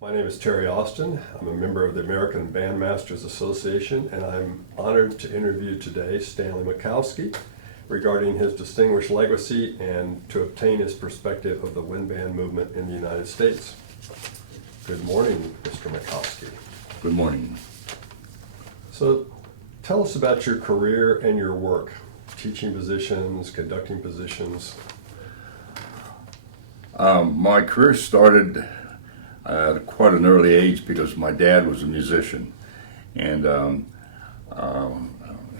My name is Terry Austin. I'm a member of the American Bandmasters Association, and I'm honored to interview today Stanley Michalski regarding his distinguished legacy and to obtain his perspective of the wind band movement in the United States. Good morning, Mr. Michalski. Good morning. So tell us about your career and your work, teaching positions, conducting positions. My career started at quite an early age because my dad was a musician, and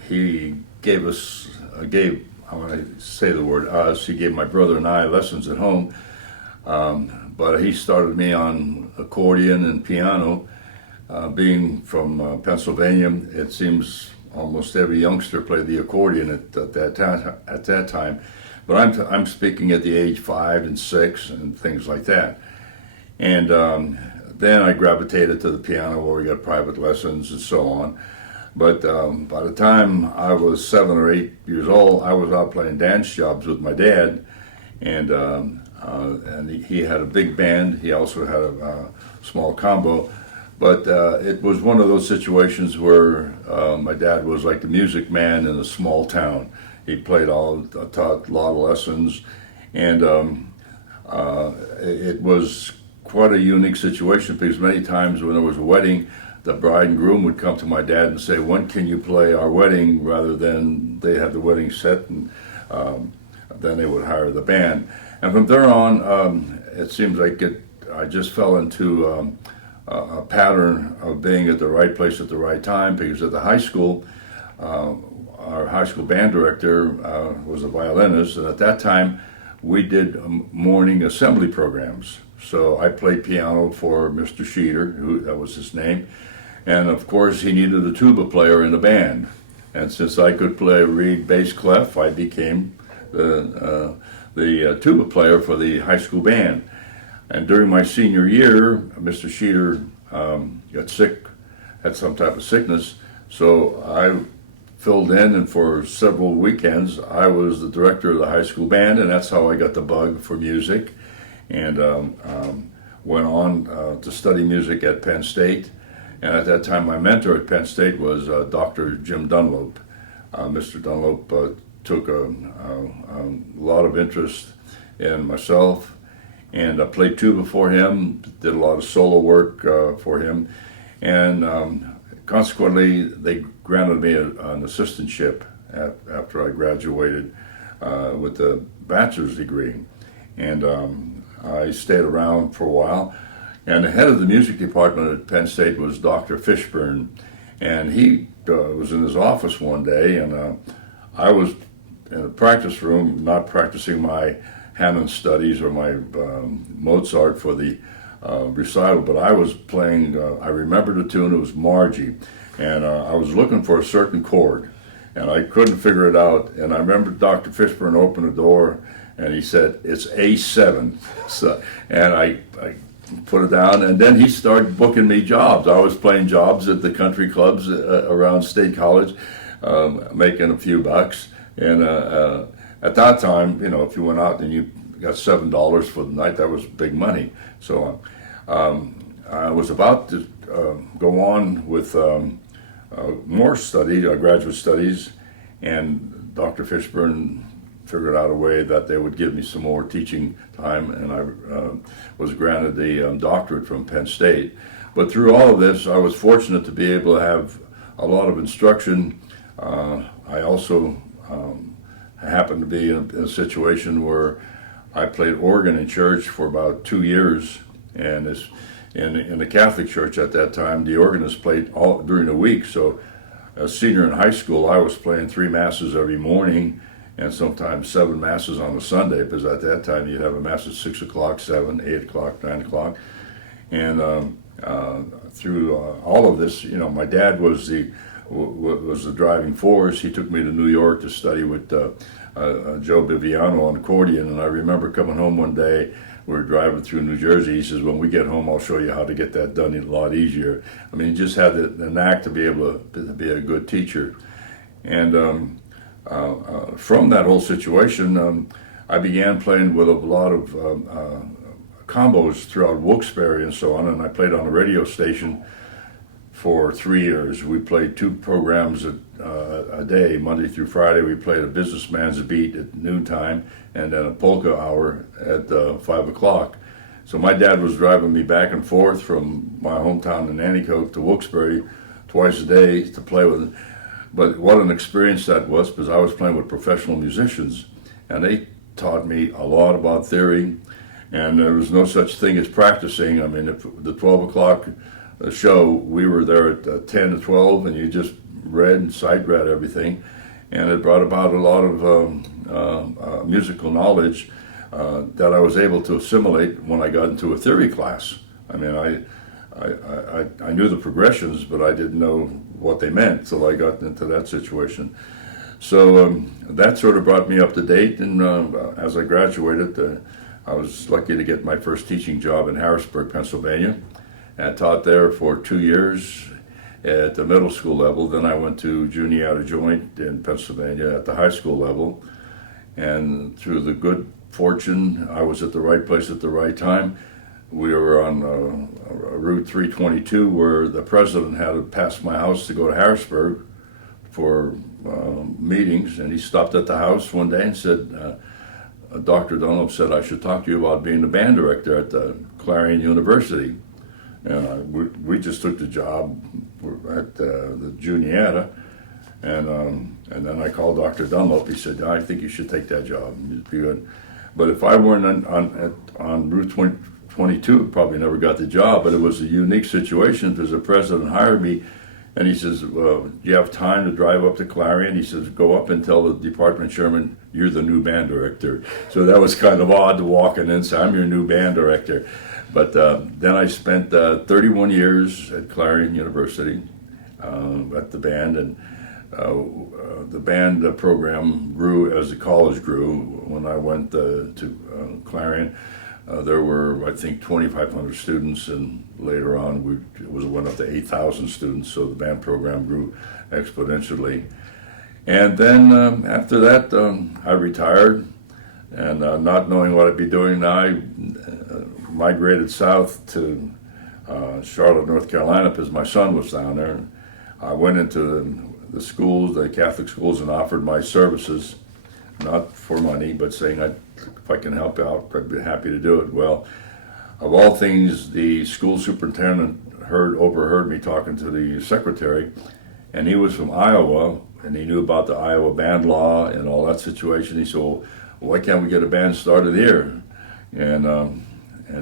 he gave us, I want to say the word us, he gave my brother and I lessons at home, but he started me on accordion and piano. Being from Pennsylvania, it seems almost every youngster played the accordion at that time. But I'm speaking at the age 5 and 6 and things like that. And then I gravitated to the piano where we got private lessons and so on. But by the time I was 7 or 8 years old, I was out playing dance jobs with my dad, and he had a big band. He also had a small combo. But it was one of those situations where my dad was like the music man in a small town. He taught a lot of lessons, and it was quite a unique situation because many times when there was a wedding, the bride and groom would come to my dad and say, "When can you play our wedding?" rather than they had the wedding set, and then they would hire the band. And from there on, it seems like I just fell into a pattern of being at the right place at the right time, because at the high school, our high school band director was a violinist, and at that time we did morning assembly programs. So I played piano for Mr. Sheeter, that was his name, and of course he needed a tuba player in the band. And since I could play reed, bass, clef, I became the tuba player for the high school band. And during my senior year, Mr. Sheeter got sick, had some type of sickness, so I filled in, and for several weekends I was the director of the high school band, and that's how I got the bug for music, and went on to study music at Penn State. And at that time my mentor at Penn State was Dr. Jim Dunlop. Mr. Dunlop took a lot of interest in myself, and I played tuba for him, did a lot of solo work for him, and consequently they granted me an assistantship after I graduated with the bachelor's degree. And I stayed around for a while, and the head of the music department at Penn State was Dr. Fishburne, and he was in his office one day, and I was in a practice room not practicing my Hammond studies or my Mozart for the recital, but I was playing, I remembered a tune, it was Margie, and I was looking for a certain chord, and I couldn't figure it out, and I remember Dr. Fishburne opened the door, and he said, "It's A7, so, and I put it down, and then he started booking me jobs. I was playing jobs at the country clubs around State College, making a few bucks, and at that time, if you went out and you got $7 for the night, that was big money. So I was about to go on with more study, graduate studies, and Dr. Fishburne figured out a way that they would give me some more teaching time, and I was granted the doctorate from Penn State. But through all of this, I was fortunate to be able to have a lot of instruction. I also happened to be in a situation where I played organ in church for about 2 years, and in the Catholic Church at that time, the organist played all during the week. So as a senior in high school, I was playing 3 masses every morning, and sometimes 7 masses on a Sunday, because at that time you'd have a mass at 6 o'clock, 7, 8 o'clock, 9 o'clock. And through all of this, my dad was the driving force. He took me to New York to study with Joe Biviano on accordion, and I remember coming home one day, we were driving through New Jersey. He says, "When we get home, I'll show you how to get that done a lot easier." I mean, he just had the knack to be able to be a good teacher. And from that whole situation, I began playing with a lot of combos throughout Wilkes-Barre and so on, and I played on a radio station for 3 years. We played 2 programs a day, Monday through Friday. We played a businessman's beat at noontime and then a polka hour at 5 o'clock. So my dad was driving me back and forth from my hometown in Nanticoke to Wilkes-Barre twice a day to play with. But what an experience that was, because I was playing with professional musicians, and they taught me a lot about theory, and there was no such thing as practicing. I mean, if the 12 o'clock show, we were there at 10 to 12, and you just read and sight read everything, and it brought about a lot of musical knowledge that I was able to assimilate when I got into a theory class. I mean, I knew the progressions, but I didn't know what they meant till I got into that situation. So that sort of brought me up to date, and as I graduated, I was lucky to get my first teaching job in Harrisburg, Pennsylvania. I taught there for 2 years at the middle school level. Then I went to junior adjoint in Pennsylvania at the high school level. And through the good fortune, I was at the right place at the right time. We were on Route 322 where the president had to pass my house to go to Harrisburg for meetings. And he stopped at the house one day and said, Dr. Dunlop said I should talk to you about being the band director at the Clarion University. We just took the job at the Juniata, and then I called Dr. Dunlop. He said, I think you should take that job. It'd be good. But if I weren't on Route 22, I'd probably never got the job. But it was a unique situation because the president hired me, and he says, well, do you have time to drive up to Clarion? He says, go up and tell the department chairman you're the new band director. So that was kind of odd to walk in and say, I'm your new band director. But then I spent 31 years at Clarion University at the band, and the band program grew as the college grew. When I went to Clarion, there were, I think, 2,500 students, and later on it went up to 8,000 students, so the band program grew exponentially. And then after that, I retired, and not knowing what I'd be doing now, I migrated south to Charlotte, North Carolina, because my son was down there. I went into the schools, the Catholic schools, and offered my services, not for money, but saying if I can help out, I'd be happy to do it. Well, of all things, the school superintendent overheard me talking to the secretary, and he was from Iowa, and he knew about the Iowa band law and all that situation. He said, well, why can't we get a band started here? And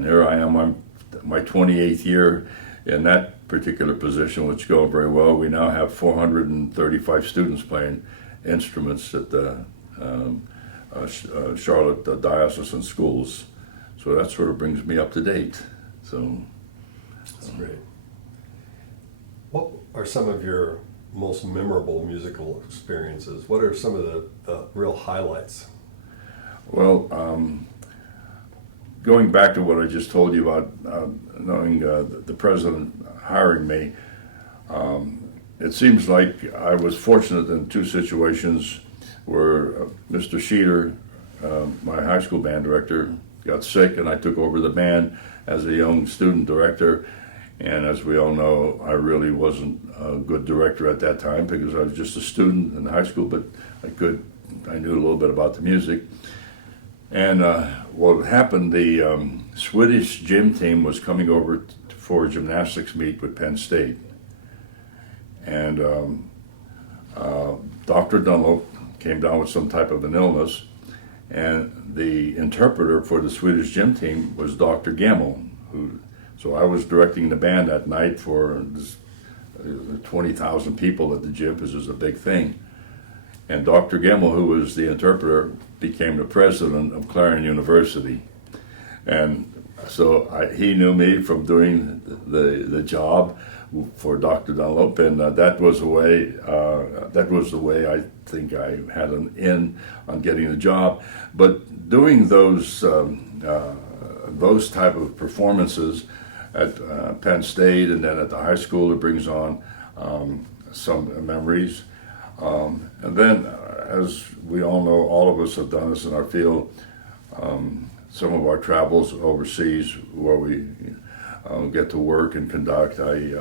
here I am, I'm my 28th year in that particular position, which is going very well. We now have 435 students playing instruments at the Charlotte Diocesan schools. So that sort of brings me up to date. So that's great. What are some of your most memorable musical experiences? What are some of the real highlights? Well, going back to what I just told you about knowing the president hiring me, it seems like I was fortunate in 2 situations where Mr. Sheeter, my high school band director, got sick, and I took over the band as a young student director. And as we all know, I really wasn't a good director at that time because I was just a student in high school, but I knew a little bit about the music. And what happened, the Swedish gym team was coming over for a gymnastics meet with Penn State. And Dr. Dunlop came down with some type of an illness, and the interpreter for the Swedish gym team was Dr. Gamel. So I was directing the band that night for 20,000 people at the gym, because it was a big thing. And Dr. Gamel, who was the interpreter, became the president of Clarion University. And so he knew me from doing the job for Dr. Dunlop, and that was the way I think I had an in on getting the job. But doing those type of performances at Penn State and then at the high school, it brings on some memories. And then, as we all know, all of us have done this in our field, some of our travels overseas where we get to work and conduct. I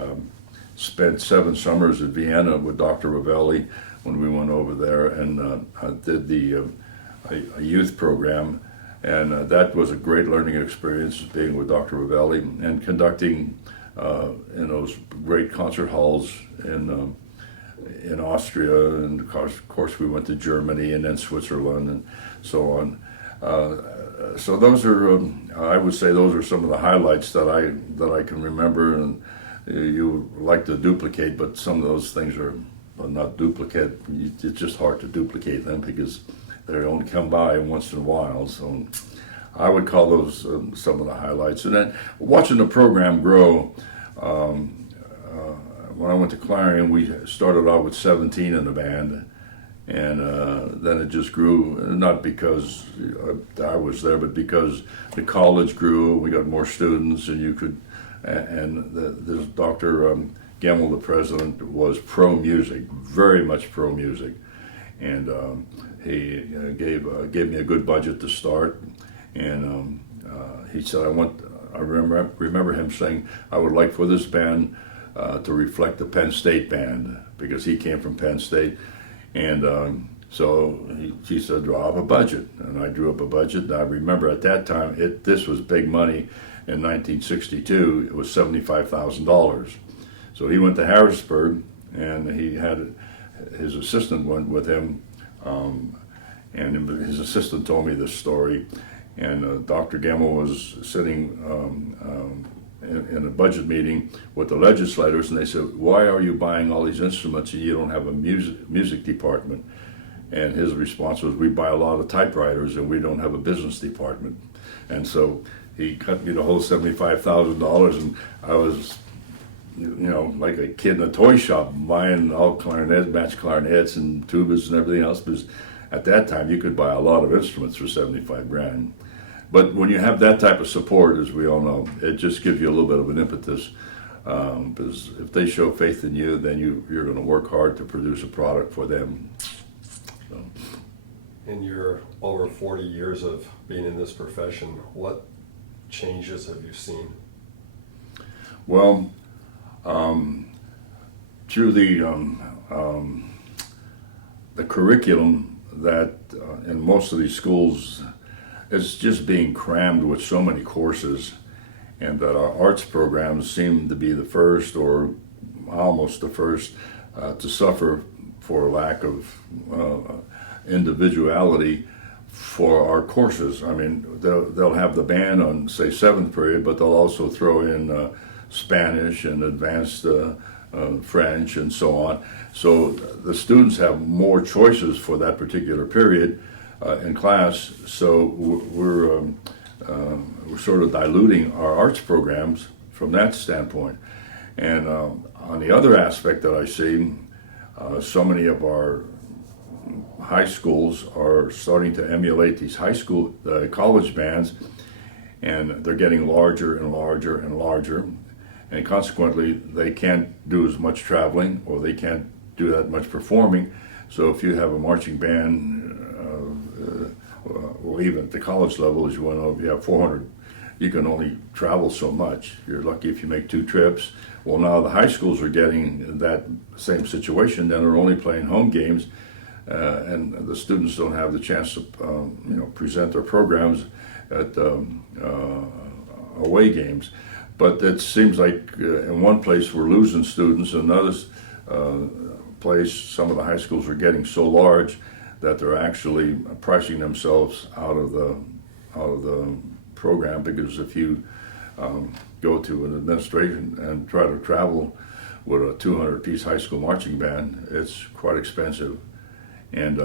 spent 7 summers at Vienna with Dr. Ravelli when we went over there, and I did a youth program, and that was a great learning experience, being with Dr. Ravelli and conducting in those great concert halls in Austria, and of course we went to Germany and then Switzerland and so on. So those are, I would say, those are some of the highlights that I can remember, and you would like to duplicate, but some of those things are not duplicate. It's just hard to duplicate them because they only come by once in a while. So I would call those some of the highlights. And then watching the program grow. When I went to Clarion, we started out with 17 in the band, and then it just grew, not because I was there, but because the college grew, we got more students, and you could, and this Dr. Gemmel, the president, was pro-music, very much pro-music, and he gave me a good budget to start, and he said, I remember him saying, I would like for this band to reflect the Penn State band, because he came from Penn State. And so he said, draw up a budget. And I drew up a budget. And I remember at that time, this was big money. In 1962, it was $75,000. So he went to Harrisburg, and he had his assistant went with him. And his assistant told me this story. And Dr. Gemmel was sitting in a budget meeting with the legislators, and they said, why are you buying all these instruments and you don't have a music department? And his response was, we buy a lot of typewriters and we don't have a business department. And so he cut me the whole $75,000, and I was, like a kid in a toy shop buying all clarinets, matched clarinets and tubas and everything else, because at that time you could buy a lot of instruments for 75 grand. But when you have that type of support, as we all know, it just gives you a little bit of an impetus. Because if they show faith in you, then you're going to work hard to produce a product for them. So. In your over 40 years of being in this profession, what changes have you seen? Well, through the curriculum that in most of these schools, it's just being crammed with so many courses, and that our arts programs seem to be the first, or almost the first, to suffer for lack of individuality for our courses. I mean, they'll have the band on, say, 7th period, but they'll also throw in Spanish and advanced French and so on. So the students have more choices for that particular period in class, so we're sort of diluting our arts programs from that standpoint. And on the other aspect that I see, so many of our high schools are starting to emulate these college bands, and they're getting larger and larger and larger, and consequently they can't do as much traveling, or they can't do that much performing. So if you have a marching band, well, even at the college level, as you went over, you have 400, you can only travel so much. You're lucky if you make 2 trips. Well, now the high schools are getting that same situation, then they're only playing home games, and the students don't have the chance to present their programs at away games. But it seems like in one place we're losing students, in another place some of the high schools are getting so large that they're actually pricing themselves out of the program, because if you go to an administration and try to travel with a 200-piece high school marching band, it's quite expensive. And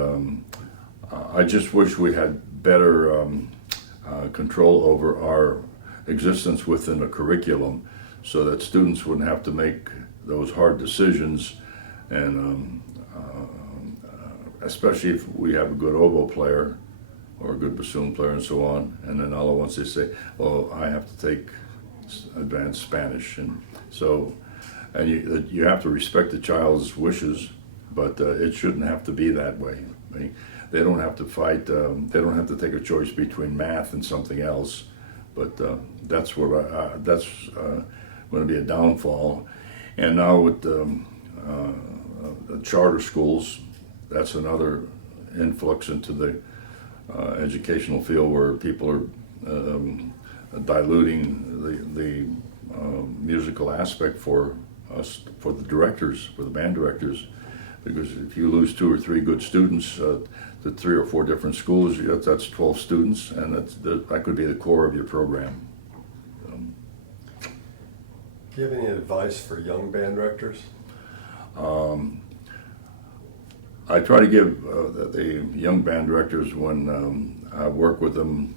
I just wish we had better control over our existence within the curriculum, so that students wouldn't have to make those hard decisions, and especially if we have a good oboe player or a good bassoon player and so on, and then all at once they say, well, I have to take advanced Spanish. And so, and you have to respect the child's wishes, but it shouldn't have to be that way. They don't have to fight. They don't have to take a choice between math and something else. But that's what that's going to be a downfall. And now with the charter schools, that's another influx into the educational field where people are diluting the musical aspect for us, for the directors, for the band directors, because if you lose 2 or 3 good students to 3 or 4 different schools, that's 12 students, and that could be the core of your program. Do you have any advice for young band directors? I try to give the young band directors, when I work with them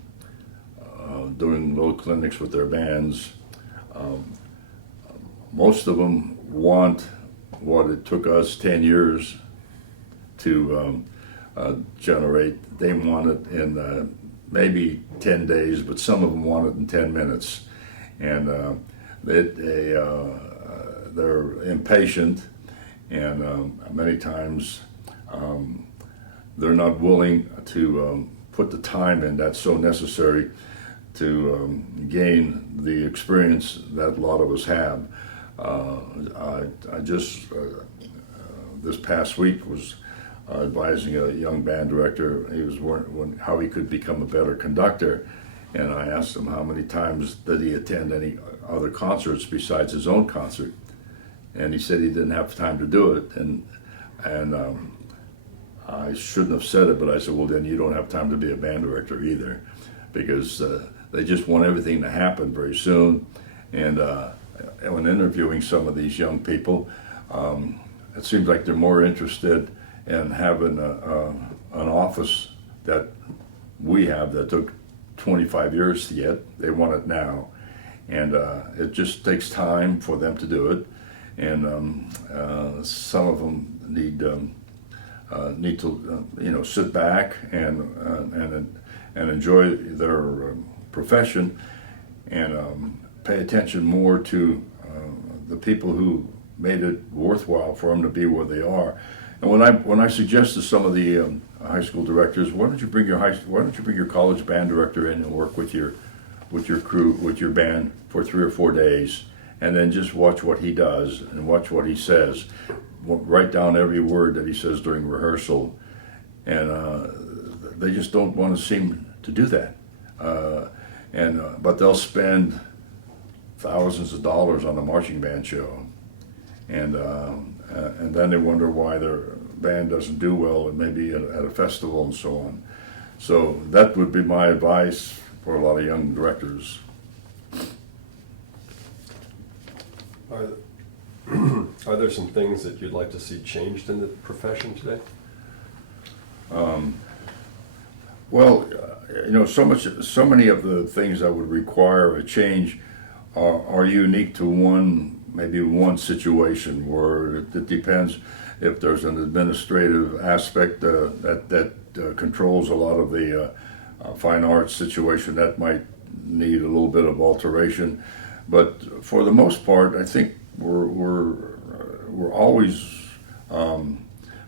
doing little clinics with their bands, most of them want what it took us 10 years to generate. They want it in maybe 10 days, but some of them want it in 10 minutes. And they're impatient, and many times they're not willing to put the time in that's so necessary to gain the experience that a lot of us have. I just this past week was advising a young band director. He was wondering how he could become a better conductor, and I asked him how many times did he attend any other concerts besides his own concert, and he said he didn't have time to do it. And I shouldn't have said it, but I said, well, then you don't have time to be a band director either, because they just want everything to happen very soon. And when interviewing some of these young people, it seems like they're more interested in having an office that we have that took 25 years to get. They want it now, and it just takes time for them to do it. And some of them need to sit back and enjoy their profession, and pay attention more to the people who made it worthwhile for them to be where they are. And when I suggest to some of the high school directors, why don't you bring your college band director in and work with your crew, with your band for 3 or 4 days, and then just watch what he does and watch what he says. Write down every word that he says during rehearsal, and they just don't want to seem to do that. But they'll spend thousands of dollars on a marching band show, and then they wonder why their band doesn't do well, and maybe at a festival and so on. So that would be my advice for a lot of young directors. Are there some things that you'd like to see changed in the profession today? Well, so many of the things that would require a change are unique to maybe one situation, where it depends if there's an administrative aspect that controls a lot of the fine arts situation that might need a little bit of alteration. But for the most part, I think we're always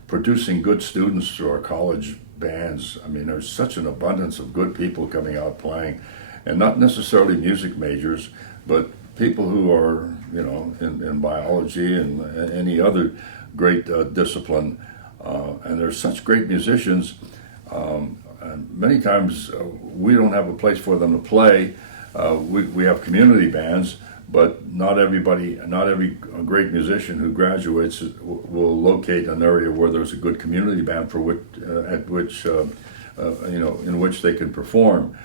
producing good students through our college bands. I mean, there's such an abundance of good people coming out playing, and not necessarily music majors, but people who are, in biology and any other great discipline. And there's such great musicians. And many times we don't have a place for them to play. We have community bands, but not every great musician who graduates will locate an area where there's a good community band in which they can perform.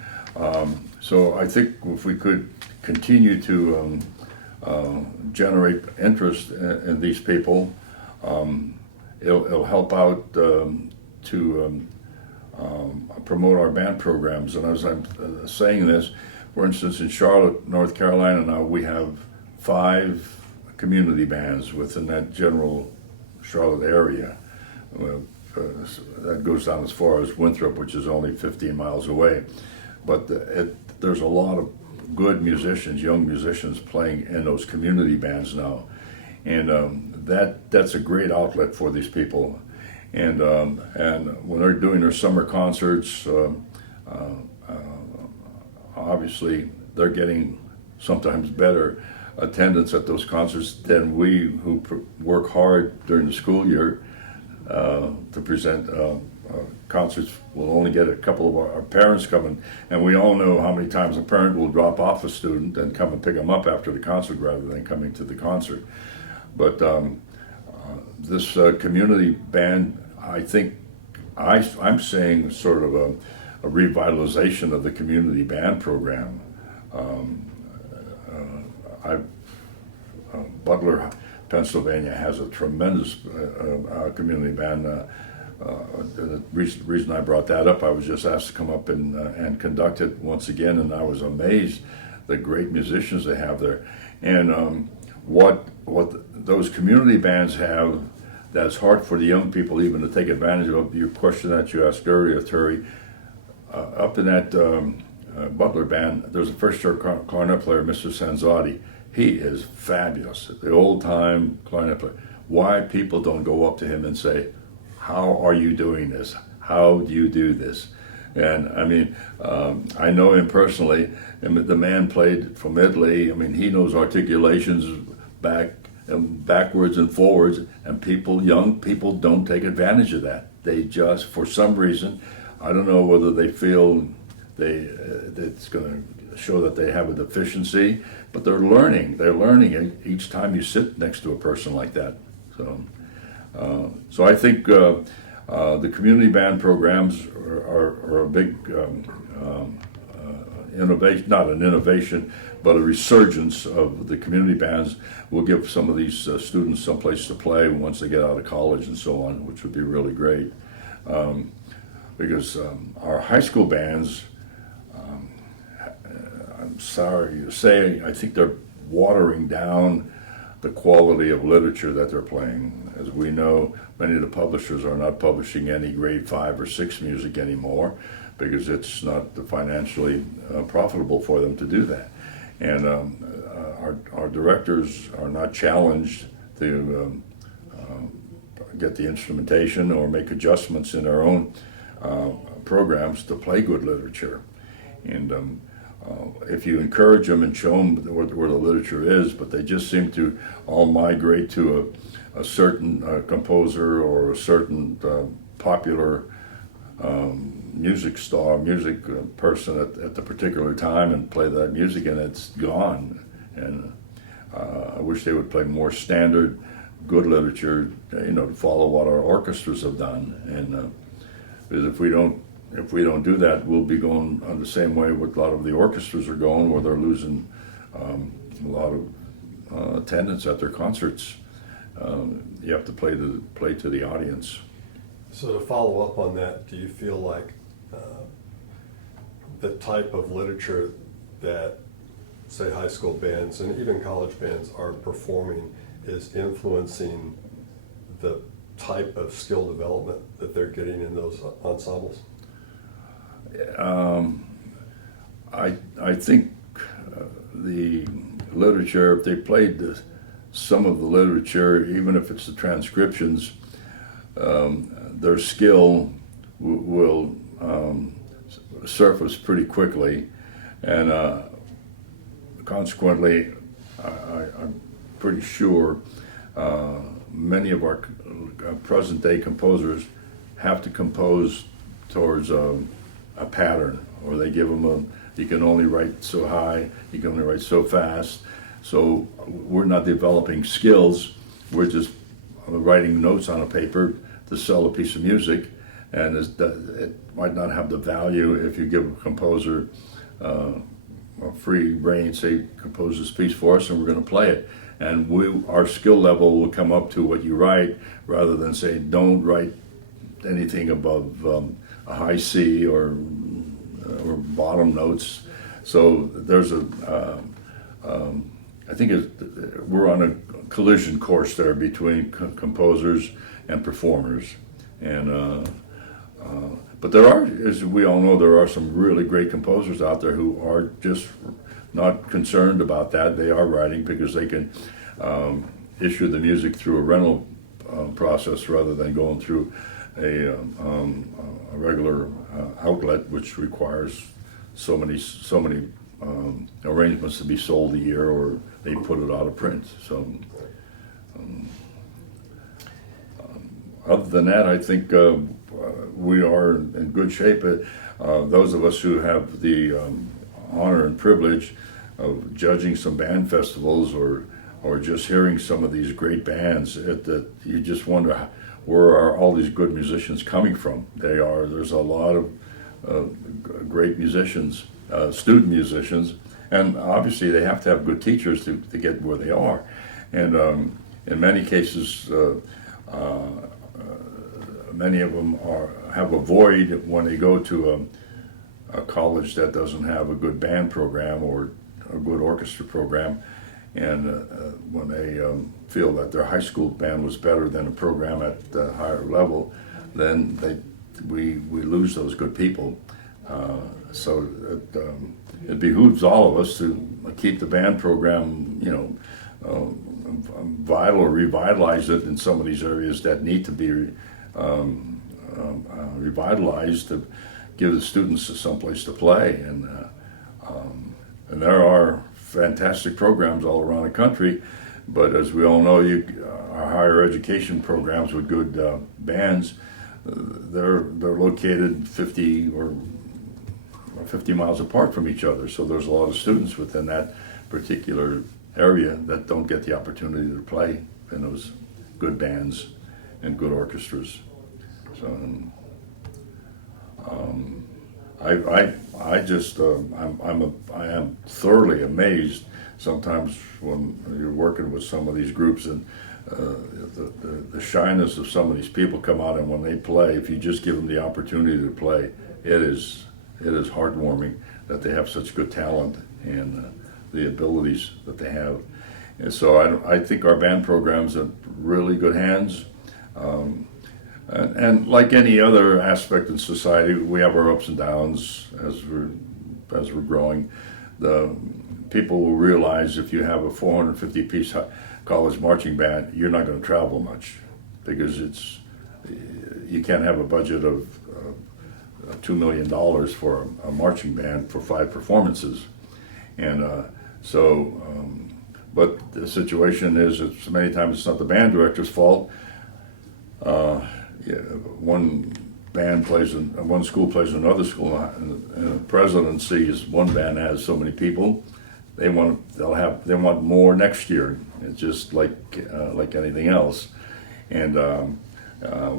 So I think if we could continue to generate interest in these people, it'll help out to promote our band programs. And as I'm saying this, for instance, in Charlotte, North Carolina now, we have 5 community bands within that general Charlotte area. That goes down as far as Winthrop, which is only 15 miles away. But there's a lot of good musicians, young musicians, playing in those community bands now. And that's a great outlet for these people. And when they're doing their summer concerts, obviously they're getting sometimes better attendance at those concerts than we who work hard during the school year to present concerts. Will only get a couple of our parents coming, and we all know how many times a parent will drop off a student and come and pick them up after the concert rather than coming to the concert. But this community band, I think, I'm saying sort of a revitalization of the community band program. Butler, Pennsylvania has a tremendous community band. The reason I brought that up, I was just asked to come up and conduct it once again, and I was amazed the great musicians they have there. And what those community bands have that's hard for the young people even to take advantage of, your question that you asked earlier, Terry, up in that Butler band, there's a first-year clarinet player, Mr. Sanzotti. He is fabulous, the old-time clarinet player. Why people don't go up to him and say, how are you doing this? How do you do this? And I mean, I know him personally, and the man played from Italy. I mean, he knows articulations backwards and forwards, and young people don't take advantage of that. They just, for some reason, I don't know whether they feel it's going to show that they have a deficiency, but they're learning. They're learning each time you sit next to a person like that. So I think the community band programs are a big innovation, not an innovation, but a resurgence of the community bands. Will give some of these students some place to play once they get out of college and so on, which would be really great. Because our high school bands, I'm sorry to say, I think they're watering down the quality of literature that they're playing. As we know, many of the publishers are not publishing any grade 5 or 6 music anymore because it's not financially profitable for them to do that. And our directors are not challenged to get the instrumentation or make adjustments in their own programs to play good literature. And if you encourage them and show them where the literature is, but they just seem to all migrate to a certain composer or a certain popular music person at the particular time and play that music, and it's gone. And I wish they would play more standard, good literature, to follow what our orchestras have done. And because if we don't do that, we'll be going on the same way with a lot of the orchestras are going, where they're losing a lot of attendance at their concerts. You have to play to the audience. So to follow up on that, do you feel like the type of literature that, say, high school bands and even college bands are performing is influencing the type of skill development that they're getting in those ensembles? I think the literature, if they played some of the literature, even if it's the transcriptions, their skill will surface pretty quickly, and consequently, I'm pretty sure many of our present-day composers have to compose towards a pattern, or they give them you can only write so high, you can only write so fast. So we're not developing skills, we're just writing notes on a paper to sell a piece of music, and it might not have the value if you give a composer a free rein, say, compose this piece for us and we're going to play it. And our skill level will come up to what you write, rather than say, don't write anything above a high C or bottom notes. So there's I think we're on a collision course there between composers and performers. And but there are, as we all know, there are some really great composers out there who are just not concerned about that. They are writing because they can issue the music through a rental process rather than going through a regular outlet, which requires so many arrangements to be sold a year, or they put it out of print. So, other than that, I think we are in good shape. Those of us who have the honor and privilege of judging some band festivals, or just hearing some of these great bands, that you just wonder where are all these good musicians coming from. There's a lot of great musicians, student musicians, and obviously they have to have good teachers to get where they are. And in many cases, many of them have a void when they go to a college that doesn't have a good band program or a good orchestra program, and when they feel that their high school band was better than a program at the higher level, then we lose those good people. So it behooves all of us to keep the band program, vital, or revitalize it in some of these areas that need to be revitalized, to give the students someplace to play. And there are fantastic programs all around the country, but as we all know, our higher education programs with good bands, they're located 50 miles apart from each other. So there's a lot of students within that particular area that don't get the opportunity to play in those good bands and good orchestras. So I am thoroughly amazed sometimes when you're working with some of these groups, and the shyness of some of these people come out, and when they play, if you just give them the opportunity to play, it is heartwarming that they have such good talent and the abilities that they have. And so I think our band programs are really good hands. And like any other aspect in society, we have our ups and downs as we're growing. The people will realize if you have a 450-piece college marching band, you're not going to travel much, because you can't have a budget of $2 million for a marching band for 5 performances. And but the situation is, it's many times it's not the band director's fault. One band plays in one school, plays in another school, and the presidency is one band has so many people. They want more next year. It's just like anything else, and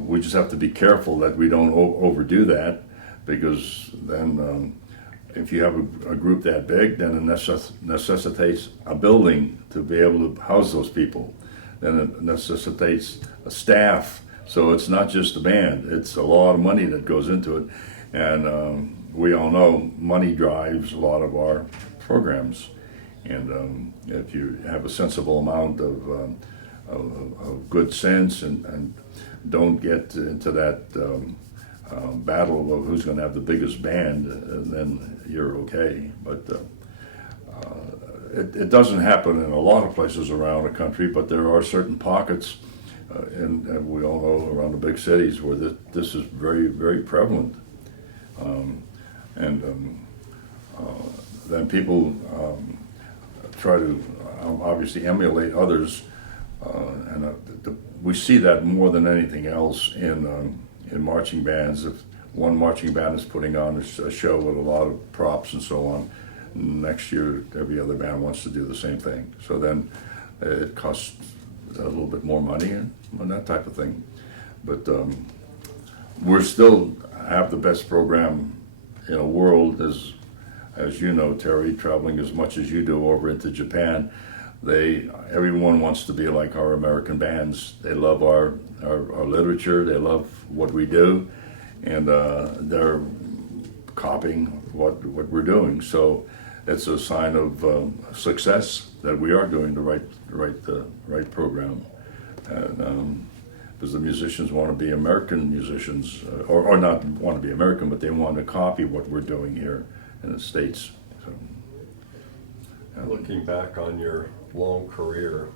we just have to be careful that we don't overdo that, because then if you have a group that big, then it necessitates a building to be able to house those people. Then it necessitates a staff. So it's not just the band, it's a lot of money that goes into it. And we all know money drives a lot of our programs. And if you have a sensible amount of good sense and don't get into that battle of who's going to have the biggest band, then you're okay. But it doesn't happen in a lot of places around the country, but there are certain pockets, and we all know around the big cities, where this is very, very prevalent. Then people try to obviously emulate others, and we see that more than anything else in marching bands. If one marching band is putting on a show with a lot of props and so on, next year every other band wants to do the same thing. So then it costs a little bit more money and that type of thing. But we're still have the best program in the world, as you know, Terry, traveling as much as you do over into Japan. Everyone wants to be like our American bands. They love our literature, they love what we do, and they're copying what we're doing. So it's a sign of success that we are doing the right program. And because the musicians want to be American musicians, or not want to be American, but they want to copy what we're doing here in the States. So, looking back on your long career,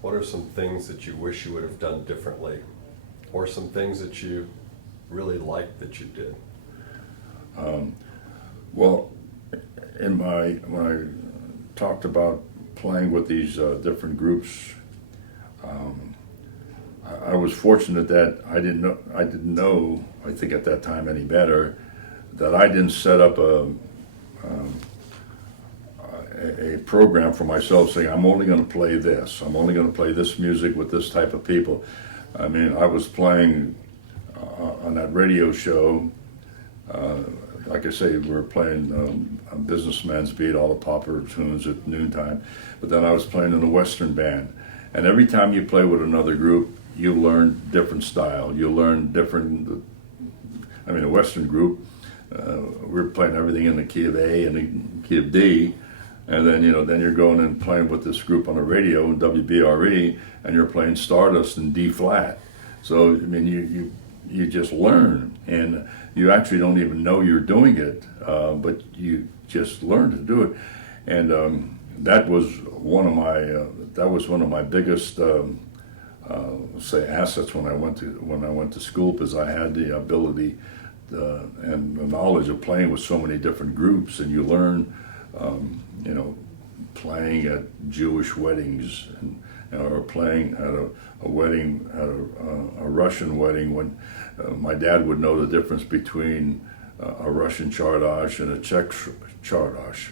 what are some things that you wish you would have done differently, or some things that you really liked that you did? Well, when I talked about playing with these different groups, I was fortunate that I didn't know, I think at that time any better, that I didn't set up a program for myself saying, I'm only going to play this. I'm only going to play this music with this type of people. I mean, I was playing on that radio show, like I say, we were playing Businessman's Beat, all the popular tunes at noontime, but then I was playing in a Western band. And every time you play with another group, you learn different style. You learn different, I mean, a Western group, we were playing everything in the key of A and the key of D, and then, then you're going and playing with this group on the radio, WBRE, and you're playing Stardust in D flat. So, I mean, you just learn, and you actually don't even know you're doing it, but you just learn to do it. And that was one of my biggest say assets when I went to school, because I had the ability and the knowledge of playing with so many different groups, and you learn playing at Jewish weddings, or playing at a wedding, at a Russian wedding, when my dad would know the difference between a Russian chardash and a Czech chardash,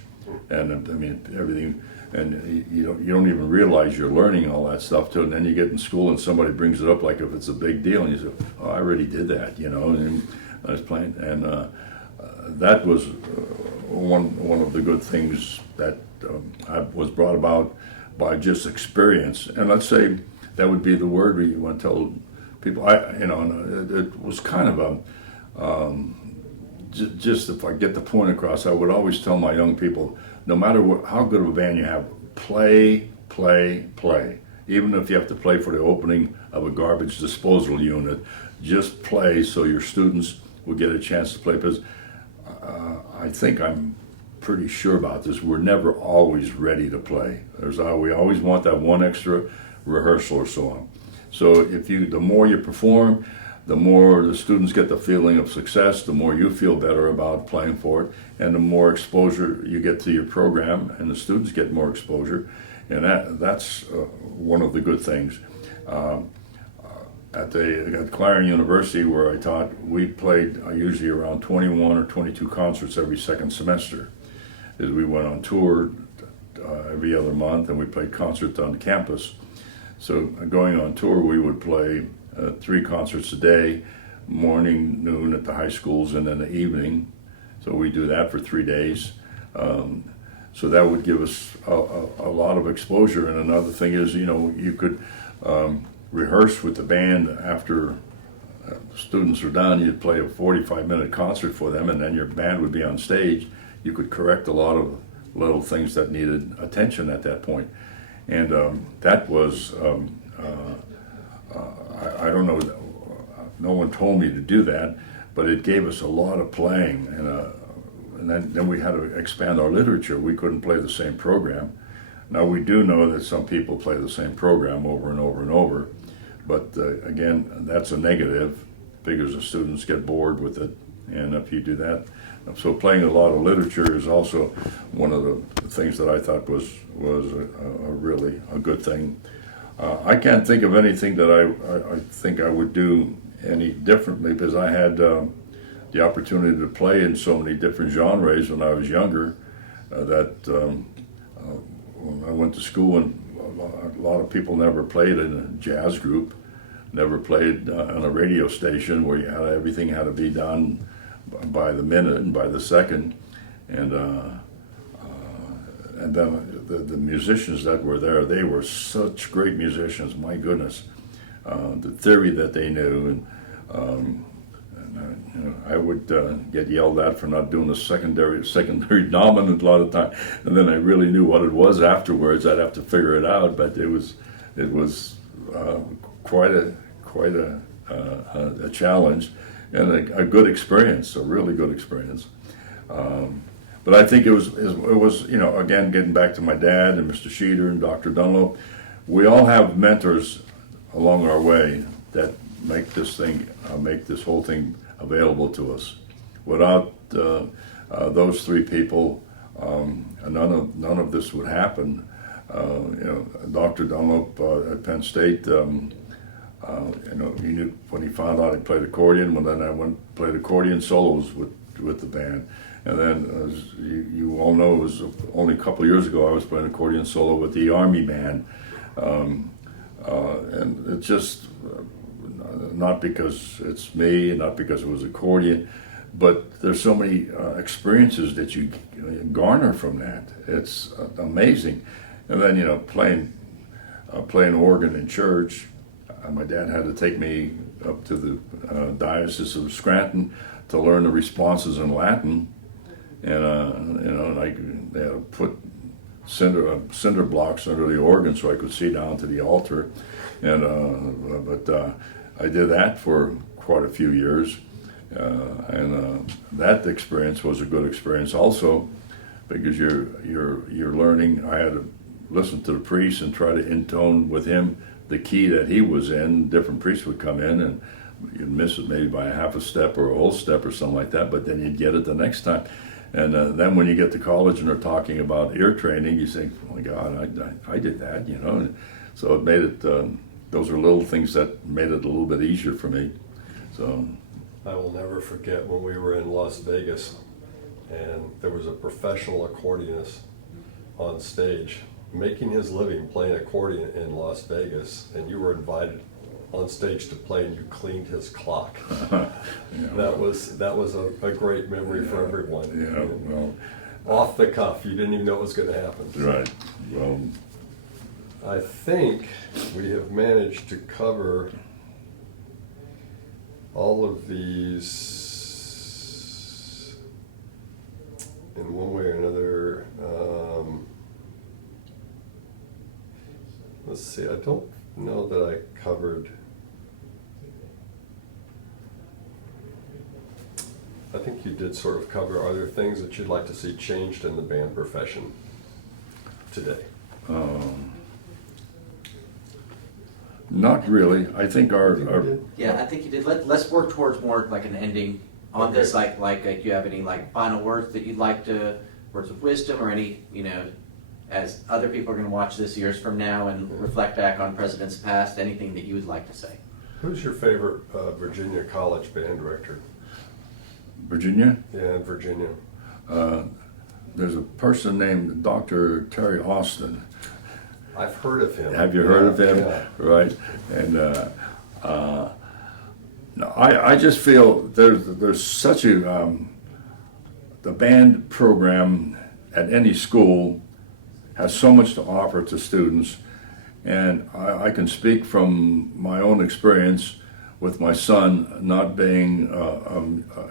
and I mean everything. And you don't even realize you're learning all that stuff too. And then you get in school and somebody brings it up like if it's a big deal, and you say, "Oh, I already did that," And I was playing, and that was one of the good things that I was brought about by just experience. And let's say that would be the word you want to tell people. It was kind of just if I get the point across, I would always tell my young people, no matter how good of a band you have, play, play, play. Even if you have to play for the opening of a garbage disposal unit, just play so your students will get a chance to play. Because I think I'm pretty sure about this, we're never always ready to play. We always want that one extra rehearsal or so on. So the more you perform, the more the students get the feeling of success, the more you feel better about playing for it, and the more exposure you get to your program, and the students get more exposure, and that's one of the good things. At Clarion University, where I taught, we played usually around 21 or 22 concerts every second semester. As we went on tour every other month, and we played concerts on campus. So going on tour, we would play 3 concerts a day, morning, noon at the high schools, and then the evening. So we do that for 3 days. So that would give us a lot of exposure. And another thing is, you could rehearse with the band after students are done. You'd play a 45-minute concert for them, and then your band would be on stage. You could correct a lot of little things that needed attention at that point. And that was, I don't know, no one told me to do that, but it gave us a lot of playing, and then we had to expand our literature. We couldn't play the same program. Now we do know that some people play the same program over and over and over, but again, that's a negative because the students get bored with it, and if you do that, so playing a lot of literature is also one of the things that I thought was a really a good thing. I can't think of anything that I think I would do any differently, because I had the opportunity to play in so many different genres when I was younger, that when I went to school, and a lot of people never played in a jazz group, never played on a radio station where everything had to be done by the minute and by the second, and then the musicians that were there, they were such great musicians. My goodness, the theory that they knew, and I would get yelled at for not doing the secondary dominant a lot of time, and then I really knew what it was afterwards. I'd have to figure it out, but it was quite a challenge, and a good experience, a really good experience. But I think it was again, getting back to my dad and Mr. Sheeter and Dr. Dunlop, we all have mentors along our way that make this thing, make this whole thing available to us. Without those three people, none of this would happen. Dr. Dunlop at Penn State, he knew when he found out I played accordion. Well, then I went and played accordion solos with the band. And then, as you all know, it was only a couple of years ago I was playing accordion solo with the Army Band. And it's just not because it's me, and not because it was accordion, but there's so many experiences that you garner from that. It's amazing. And then, playing organ in church, my dad had to take me up to the Diocese of Scranton to learn the responses in Latin. And they had to put cinder blocks under the organ so I could see down to the altar. And but I did that for quite a few years, and that experience was a good experience also, because you're learning. I had to listen to the priest and try to intone with him the key that he was in. Different priests would come in and you'd miss it maybe by a half a step or a whole step or something like that, but then you'd get it the next time. And then when you get to college and they're talking about ear training, you think, oh my God, I did that, So it made it, those are little things that made it a little bit easier for me. So I will never forget when we were in Las Vegas and there was a professional accordionist on stage making his living playing accordion in Las Vegas, and you were invited on stage to play and you cleaned his clock. That was a great memory for everyone. Yeah, well, off the cuff, you didn't even know it was going to happen. Right. Well, I think we have managed to cover all of these in one way or another. Let's see, I don't know that I covered. I think you did sort of cover. Are there things that you'd like to see changed in the band profession today? not really. I think our Yeah, I think you did. Let's work towards more like an ending on Okay. this. Like, you have any final words that you'd like to, words of wisdom, or any, as other people are going to watch this years from now and reflect back on presidents past, anything that you would like to say? Who's your favorite Virginia College band director? Virginia. Yeah, in Virginia. There's a person named Dr. Terry Austin. I've heard of him. Have you heard of him? Yeah. Right. And no, I just feel there's such a the band program at any school has so much to offer to students, and I can speak from my own experience with my son not being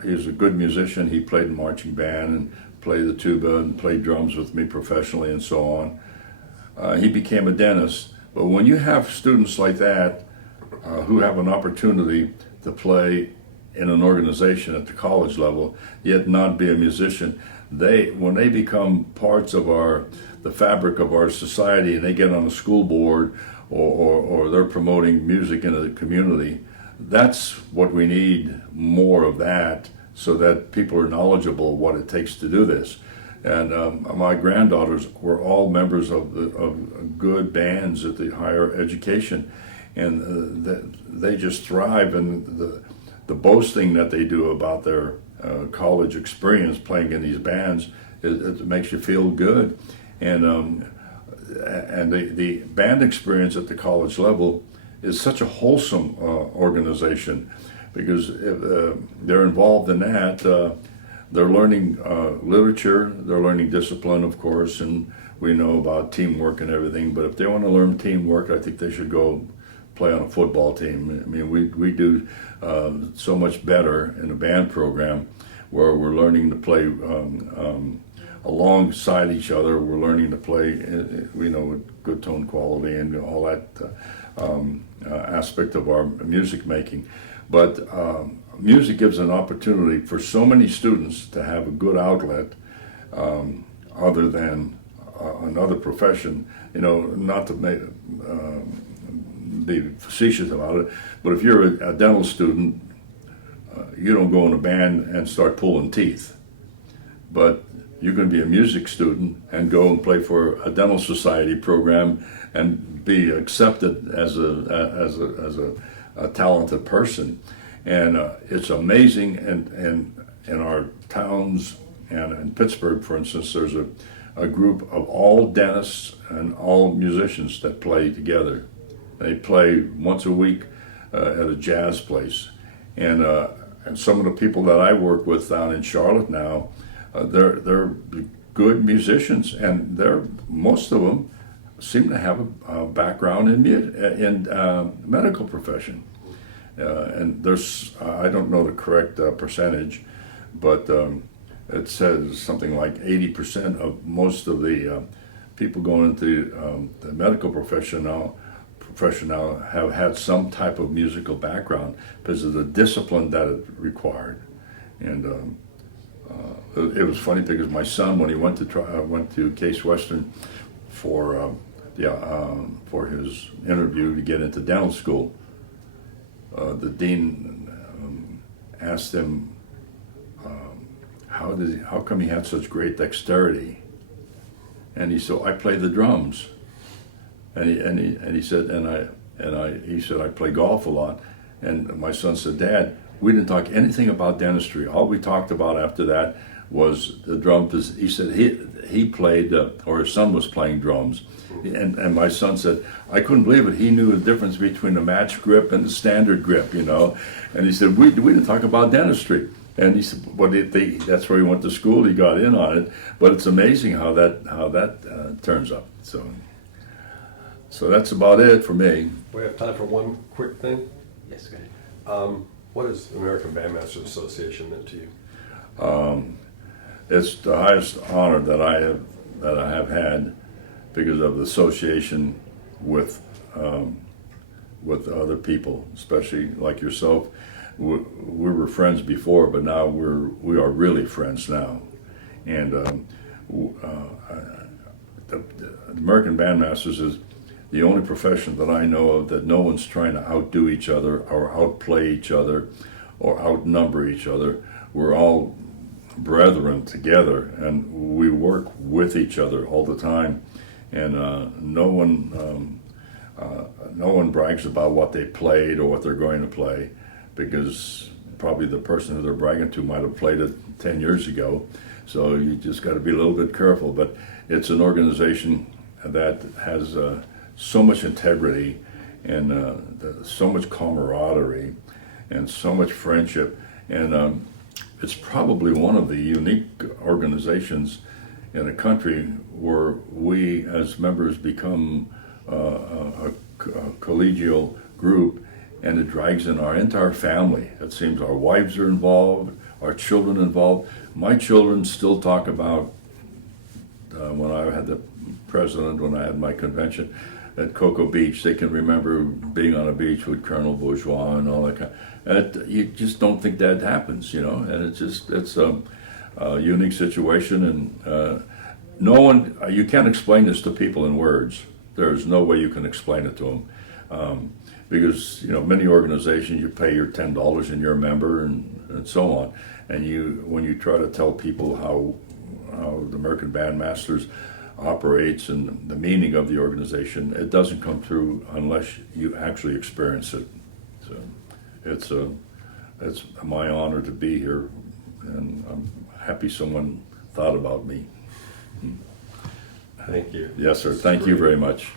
he was a good musician. He played in marching band and played the tuba and played drums with me professionally and so on. He became a dentist. But when you have students like that who have an opportunity to play in an organization at the college level, yet not be a musician, when they become parts of the fabric of our society, and they get on a school board or they're promoting music in the community, that's what we need, more of that, so that people are knowledgeable of what it takes to do this. And my granddaughters were all members of good bands at the higher education, and they just thrive. And the boasting that they do about their college experience playing in these bands, it makes you feel good. And the band experience at the college level is such a wholesome organization, because if they're involved in that. They're learning literature, they're learning discipline, of course, and we know about teamwork and everything, but if they want to learn teamwork, I think they should go play on a football team. I mean, we do so much better in a band program where we're learning to play alongside each other. We're learning to play, with good tone quality and all that aspect of our music making. But music gives an opportunity for so many students to have a good outlet other than another profession, not to be facetious about it, but if you're a dental student, you don't go in a band and start pulling teeth. But you can be a music student and go and play for a dental society program and be accepted as a talented person. And it's amazing. And in our towns and in Pittsburgh, for instance, there's a group of all dentists and all musicians that play together. They play once a week at a jazz place. And some of the people that I work with down in Charlotte now, they're good musicians, and most of them seem to have a background in medical profession. And there's I don't know the correct percentage, but it says something like 80% of most of the people going into the medical profession now have had some type of musical background because of the discipline that it required. And it was funny because my son, when he went to Case Western for his interview to get into dental school, the dean asked him how come he had such great dexterity, and he said, I play the drums. And he said, he said, I play golf a lot. And my son said, Dad, we didn't talk anything about dentistry. All we talked about after that was the drums. He said he played, or his son was playing drums. And my son said, I couldn't believe it. He knew the difference between the match grip and the standard grip, And he said, we didn't talk about dentistry. And he said, well, that's where he went to school. He got in on it. But it's amazing how that turns up. So that's about it for me. We have time for one quick thing. Yes, go ahead. What does the American Bandmasters Association mean to you? It's the highest honor that I have had because of the association with other people, especially like yourself. We were friends before, but now we are really friends now. And the American Bandmasters is the only profession that I know of that no one's trying to outdo each other or outplay each other or outnumber each other. We're all brethren together, and we work with each other all the time. And no one brags about what they played or what they're going to play, because probably the person who they're bragging to might have played it 10 years ago. So you just got to be a little bit careful. But it's an organization that has so much integrity and so much camaraderie and so much friendship. And it's probably one of the unique organizations in a country where we as members become a collegial group, and it drags in our entire family. It seems our wives are involved, our children involved. My children still talk about when I had the president, when I had my convention at Cocoa Beach. They can remember being on a beach with Colonel Bourgeois and all that kind. And you just don't think that happens, And it's a unique situation, and no one, you can't explain this to people in words. There's no way you can explain it to them. Because, many organizations, you pay your $10 and you're a member and so on. And when you try to tell people how the American Bandmasters operates and the meaning of the organization, it doesn't come through unless you actually experience it. So it's my honor to be here, and I'm happy someone thought about me. Thank you. Yes, sir. Thank you very much.